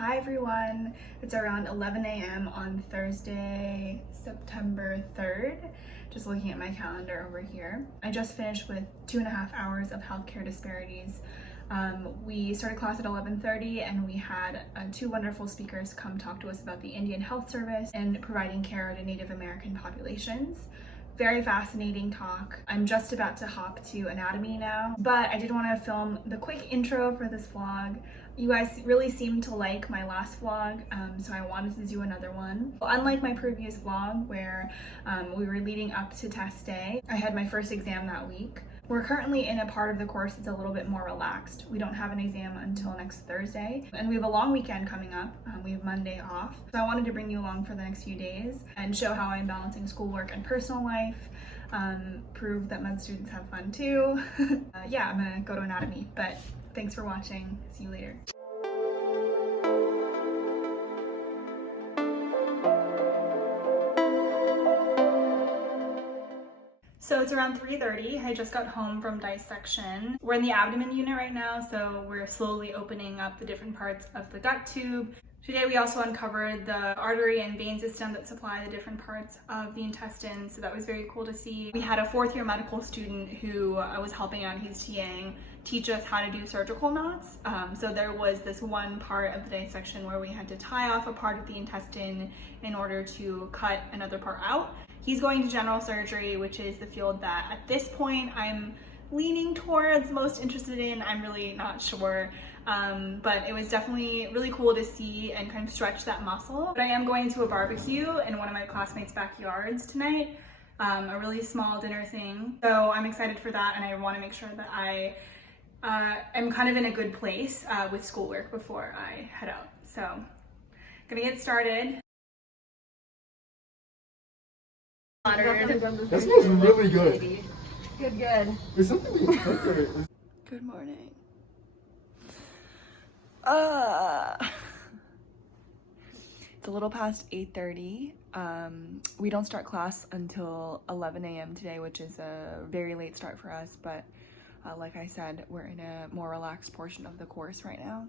Hi everyone, it's around 11 a.m. on Thursday, September 3rd. Just looking at my calendar over here. I just finished with 2.5 hours of healthcare disparities. We started class at 11:30 and we had two wonderful speakers come talk to us about the Indian Health Service and providing care to Native American populations. Very fascinating talk. I'm just about to hop to anatomy now, but I did want to film the quick intro for this vlog. You guys really seemed to like my last vlog, so I wanted to do another one. Unlike my previous vlog where we were leading up to test day, I had my first exam that week. We're currently in a part of the course that's a little bit more relaxed. We don't have an exam until next Thursday, and we have a long weekend coming up. We have Monday off. So I wanted to bring you along for the next few days and show how I'm balancing schoolwork and personal life, prove that med students have fun too. Yeah, I'm gonna go to anatomy, but thanks for watching. See you later. So it's around 3:30. I just got home from dissection. We're in the abdomen unit right now, so we're slowly opening up the different parts of the gut tube. Today we also uncovered the artery and vein system that supply the different parts of the intestine, so that was very cool to see. We had a fourth year medical student who was helping out, he's TAing, teach us how to do surgical knots. So there was this one part of the dissection where we had to tie off a part of the intestine in order to cut another part out. He's going to general surgery, which is the field that at this point I'm leaning towards, most interested in. I'm really not sure, but it was definitely really cool to see and kind of stretch that muscle. But I am going to a barbecue in one of my classmates' backyards tonight, a really small dinner thing. So I'm excited for that, and I want to make sure that I am kind of in a good place with schoolwork before I head out. So gonna get started. That smells really good. Good. There's something we covered. Good morning. It's a little past 8:30. We don't start class until 11 a.m. today, which is a very late start for us, but like I said, we're in a more relaxed portion of the course right now.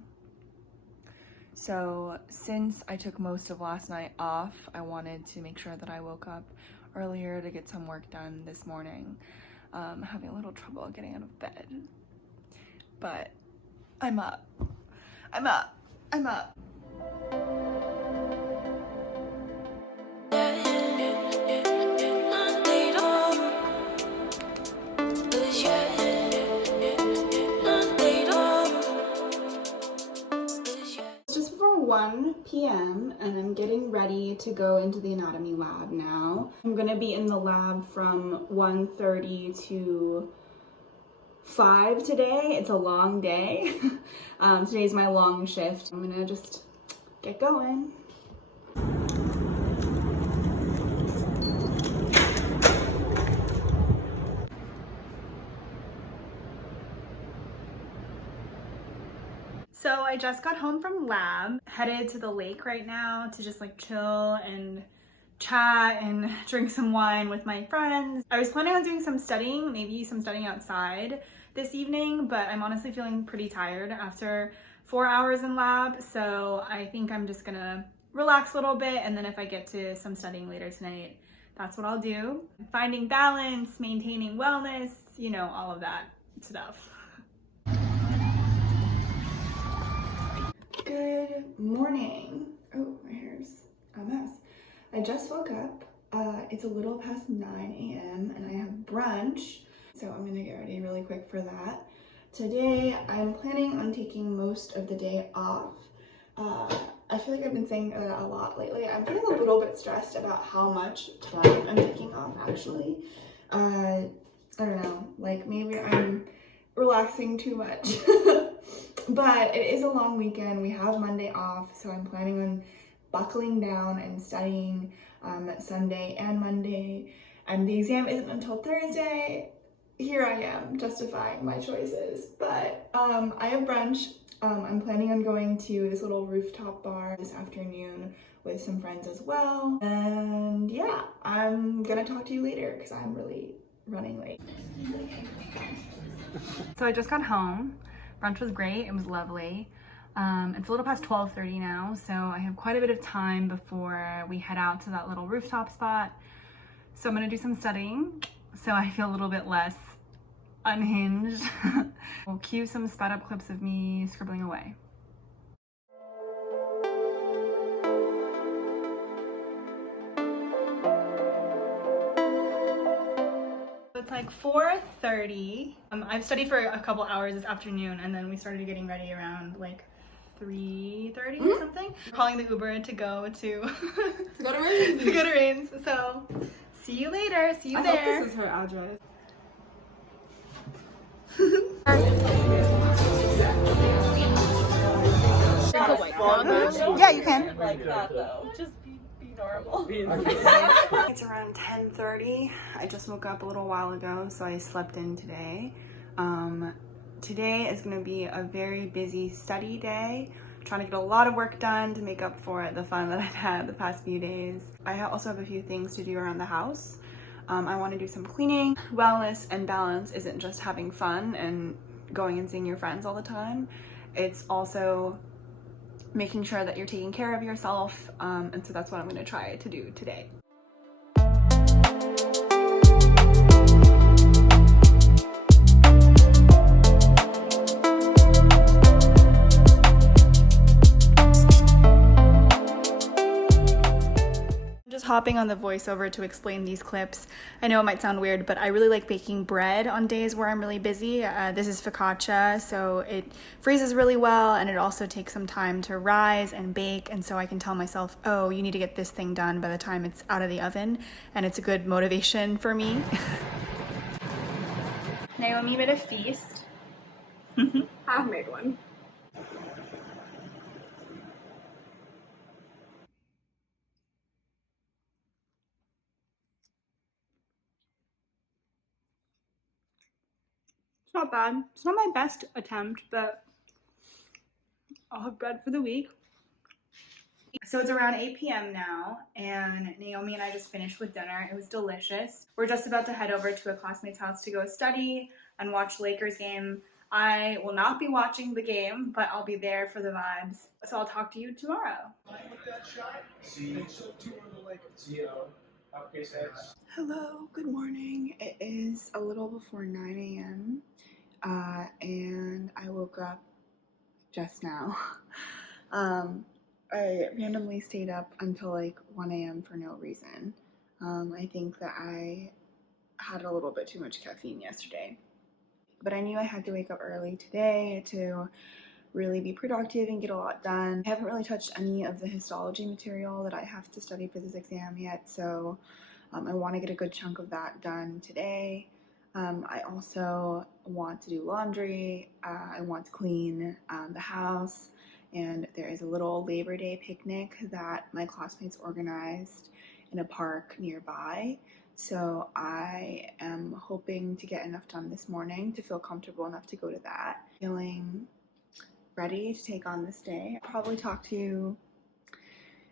So since I took most of last night off, I wanted to make sure that I woke up earlier to get some work done this morning. Having a little trouble getting out of bed, but I'm up. It's just before 1 p.m. and I'm getting ready to go into the anatomy lab now. I'm gonna be in the lab from 1:30 to 5 today. It's a long day. Today's my long shift. I'm gonna just get going. So I just got home from lab, headed to the lake right now to just like chill and chat and drink some wine with my friends. I was planning on doing some studying, maybe some studying outside this evening, but I'm honestly feeling pretty tired after 4 hours in lab, so I think I'm just gonna relax a little bit, and then if I get to some studying later tonight, that's what I'll do. Finding balance, maintaining wellness, you know, all of that stuff. Good morning. Oh, my hair's a mess. I just woke up. It's a little past 9 a.m. and I have brunch, so I'm gonna get ready really quick for that. Today, I'm planning on taking most of the day off. I feel like I've been saying that a lot lately. I'm feeling a little bit stressed about how much time I'm taking off, actually. I don't know, like maybe I'm relaxing too much. But it is a long weekend. We have Monday off, so I'm planning on buckling down and studying Sunday and Monday. And the exam isn't until Thursday. Here I am justifying my choices. But I have brunch. I'm planning on going to this little rooftop bar this afternoon with some friends as well. And yeah, I'm gonna talk to you later because I'm really running late. So I just got home. Brunch was great, it was lovely. It's a little past 12:30 now, so I have quite a bit of time before we head out to that little rooftop spot. So I'm gonna do some studying so I feel a little bit less unhinged. We'll cue some sped up clips of me scribbling away. It's like 4:30. I've studied for a couple hours this afternoon, and then we started getting ready around like 3:30 or something. We're calling the Uber to go to Rains. to go to Rains. So see you later. See you I there. hope this is her address. Yeah, you can. Like that though. Just be normal. It's around 10:30. I just woke up a little while ago, so I slept in today. Today is going to be a very busy study day. I'm trying to get a lot of work done to make up for the fun that I've had the past few days. I also have a few things to do around the house. I want to do some cleaning. Wellness and balance isn't just having fun and going and seeing your friends all the time. It's also making sure that you're taking care of yourself, and so that's what I'm going to try to do today. Hopping on the voiceover to explain these clips. I know it might sound weird, but I really like baking bread on days where I'm really busy. This is focaccia, so it freezes really well, and it also takes some time to rise and bake, and so I can tell myself, oh, you need to get this thing done by the time it's out of the oven, and it's a good motivation for me. Naomi made a feast. I've made one. It's not bad. It's not my best attempt, but I'll have bread for the week. So it's around 8 p.m. now, and Naomi and I just finished with dinner. It was delicious. We're just about to head over to a classmate's house to go study and watch Lakers game. I will not be watching the game, but I'll be there for the vibes. So I'll talk to you tomorrow. Hello, good morning. It is a little before 9 a.m. And I woke up just now. I randomly stayed up until like 1 a.m. for no reason. I think that I had a little bit too much caffeine yesterday. But I knew I had to wake up early today to really be productive and get a lot done. I haven't really touched any of the histology material that I have to study for this exam yet, so I want to get a good chunk of that done today. I also want to do laundry. I want to clean the house. And there is a little Labor Day picnic that my classmates organized in a park nearby. So I am hoping to get enough done this morning to feel comfortable enough to go to that. Feeling ready to take on this day. I'll probably talk to you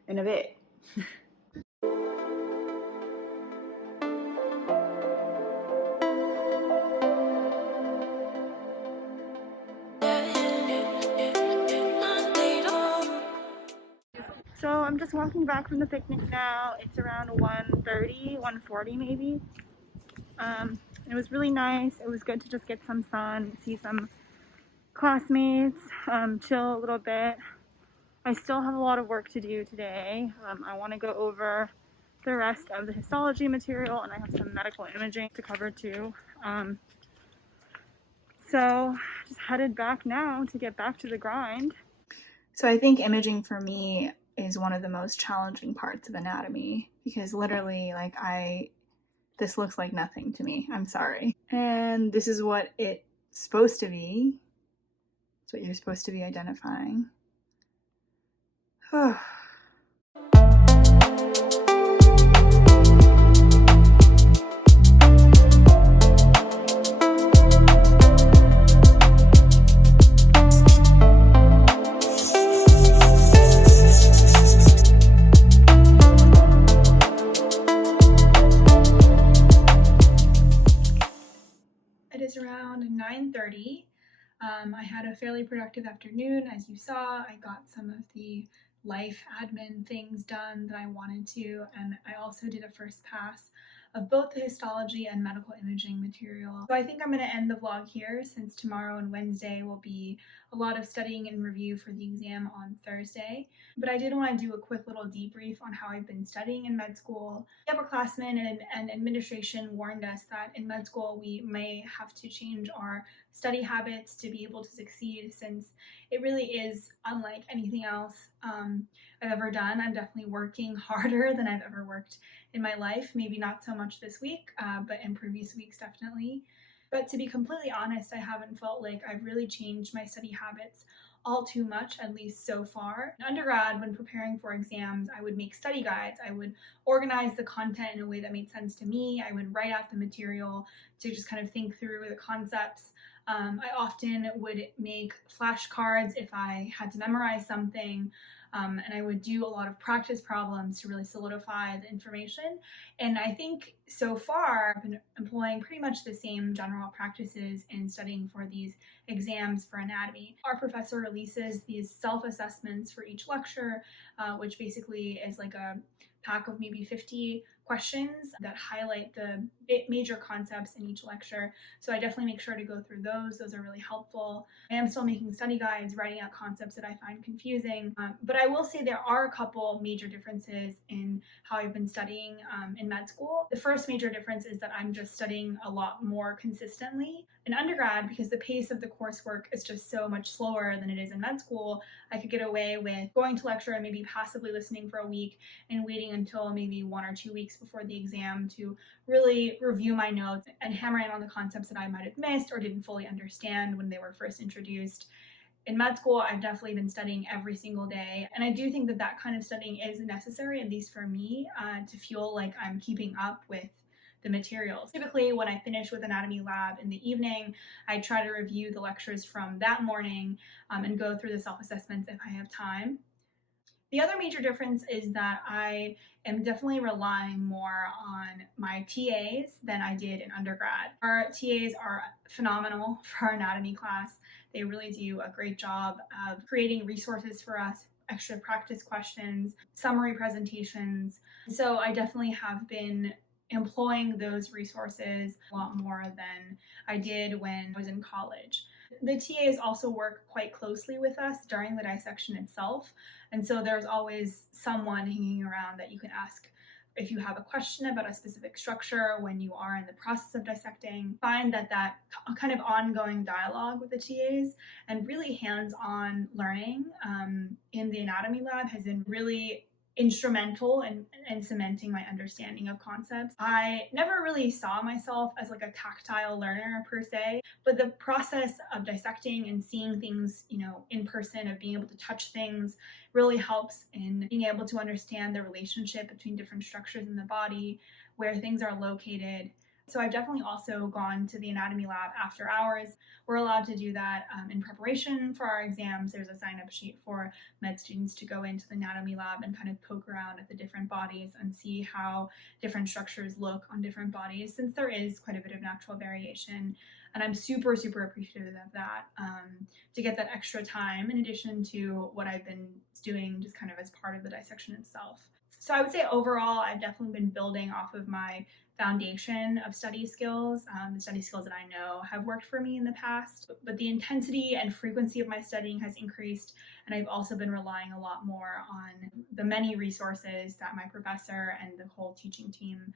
in a bit. So I'm just walking back from the picnic now. It's around 1:30, 1:40 maybe. It was really nice. It was good to just get some sun, see some classmates, chill a little bit. I still have a lot of work to do today. I want to go over the rest of the histology material, and I have some medical imaging to cover too. So just headed back now to get back to the grind. So I think imaging for me is one of the most challenging parts of anatomy, because literally, like, this looks like nothing to me. I'm sorry. And this is what it's supposed to be. It's what you're supposed to be identifying. It is around 9:30. I had a fairly productive afternoon. As you saw, I got some of the life admin things done that I wanted to, and I also did a first pass of both the histology and medical imaging material. So I think I'm going to end the vlog here, since tomorrow and Wednesday will be a lot of studying and review for the exam on Thursday. But I did want to do a quick little debrief on how I've been studying in med school. The upperclassmen and administration warned us that in med school we may have to change our study habits to be able to succeed, since it really is unlike anything else I've ever done. I'm definitely working harder than I've ever worked in my life. Maybe not so much this week, but in previous weeks definitely. But to be completely honest, I haven't felt like I've really changed my study habits all too much, at least so far. In undergrad, when preparing for exams, I would make study guides. I would organize the content in a way that made sense to me. I would write out the material to just kind of think through the concepts. I often would make flashcards if I had to memorize something. And I would do a lot of practice problems to really solidify the information. And I think so far I've been employing pretty much the same general practices in studying for these exams for anatomy. Our professor releases these self-assessments for each lecture, which basically is like a pack of maybe 50 questions that highlight the major concepts in each lecture. So I definitely make sure to go through those. Those are really helpful. I am still making study guides, writing out concepts that I find confusing. But I will say there are a couple major differences in how I've been studying in med school. The first major difference is that I'm just studying a lot more consistently. In undergrad, because the pace of the coursework is just so much slower than it is in med school, I could get away with going to lecture and maybe passively listening for a week and waiting until maybe 1 or 2 weeks before the exam to really review my notes and hammer in on the concepts that I might have missed or didn't fully understand when they were first introduced. In med school, I've definitely been studying every single day, and I do think that that kind of studying is necessary, at least for me, to feel like I'm keeping up with the materials. Typically, when I finish with anatomy lab in the evening, I try to review the lectures from that morning and go through the self-assessments if I have time. The other major difference is that I am definitely relying more on my TAs than I did in undergrad. Our TAs are phenomenal for our anatomy class. They really do a great job of creating resources for us, extra practice questions, summary presentations. So I definitely have been employing those resources a lot more than I did when I was in college. The TAs also work quite closely with us during the dissection itself, and so there's always someone hanging around that you can ask if you have a question about a specific structure when you are in the process of dissecting. Find that kind of ongoing dialogue with the TAs and really hands-on learning in the anatomy lab has been really instrumental in cementing my understanding of concepts. I never really saw myself as like a tactile learner per se, but the process of dissecting and seeing things, in person, of being able to touch things, really helps in being able to understand the relationship between different structures in the body, where things are located. So I've definitely also gone to the anatomy lab after hours. We're allowed to do that in preparation for our exams. There's a sign-up sheet for med students to go into the anatomy lab and kind of poke around at the different bodies and see how different structures look on different bodies, since there is quite a bit of natural variation. And I'm super, super appreciative of that, to get that extra time in addition to what I've been doing just kind of as part of the dissection itself. So I would say overall, I've definitely been building off of my foundation of study skills, the study skills that I know have worked for me in the past, but the intensity and frequency of my studying has increased, and I've also been relying a lot more on the many resources that my professor and the whole teaching team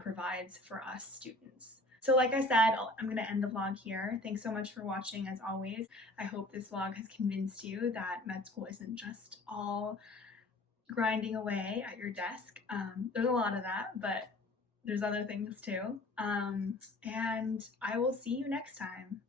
provides for us students. So like I said, I'm going to end the vlog here. Thanks so much for watching as always. I hope this vlog has convinced you that med school isn't just all grinding away at your desk. There's a lot of that, but there's other things too. And I will see you next time.